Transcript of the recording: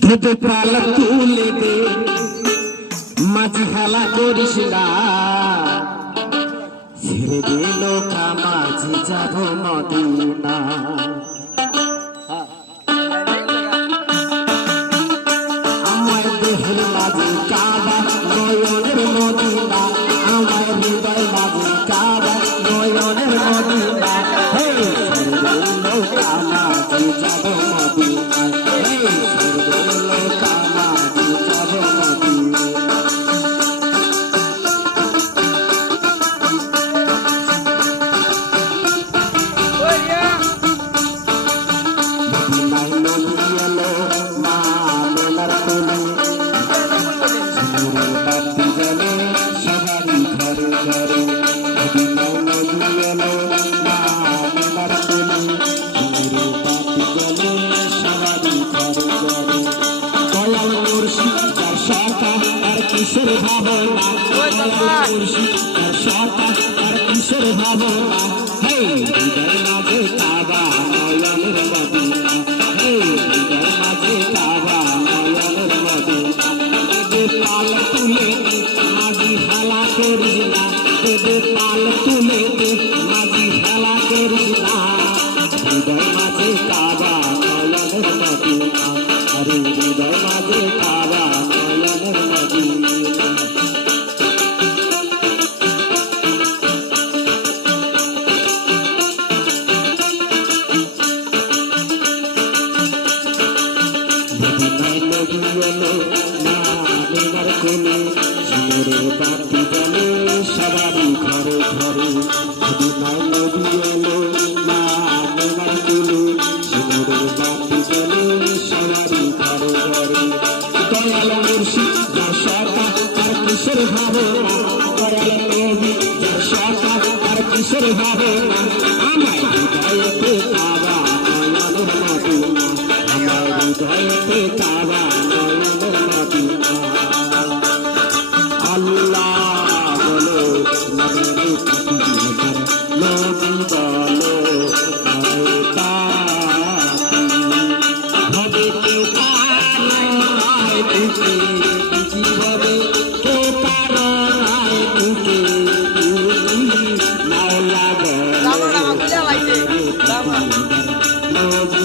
ধুধু প্রাল তুলে দে মাঝি খেলা করিস না ছেড়ে দে নৌকা মাঝি যাব মদিনা আমার দেহের মাঝে কাবা নয়নের মদিনা আমার হৃদয় মাঝে কাবা নয়নের মদিনা হে ছেড়ে দে নৌকা মাঝি যাব মদিনা হে ছেড়ে দে নৌকা মাঝি যাব মদিনা কিশোর ভাবনা কিশোর ভাবনা হে হৃদয় মাঝে কাবা নয়নের মদিনা হে হৃদয় মাঝে কাবা নয়নের মদিনা দেবে পাল তুলে মাঝি খেলা করিস না দেবে পাল তুলে মাঝি খেলা করিস না হৃদয় মাঝে কাবা নয়নের মদিনা আরে হৃদয় মাঝে কাবা নয়নের মদিনা সবারই ঘরে ঘরে মদিনায় নবী এলো মা মেনার কোলে সিঁদুরের বাতি জ্বলে সবারই ঘরে ঘরে দয়াল মুর্শিদ যার সরকার তার কিশোর ভাবনা দয়াল নবী যার সরকার তার কিশোর ভাবনা আমার হৃদয়েতে কাবা নয়নের মদিনা আমার হৃদয়েতে কাবা নয়নের মদিনা আল্লাহ বলো নবী বলো হবে কেউ পারায় দুকে জীবনে কেউ পারায় দুকে মাওলা বলো নবী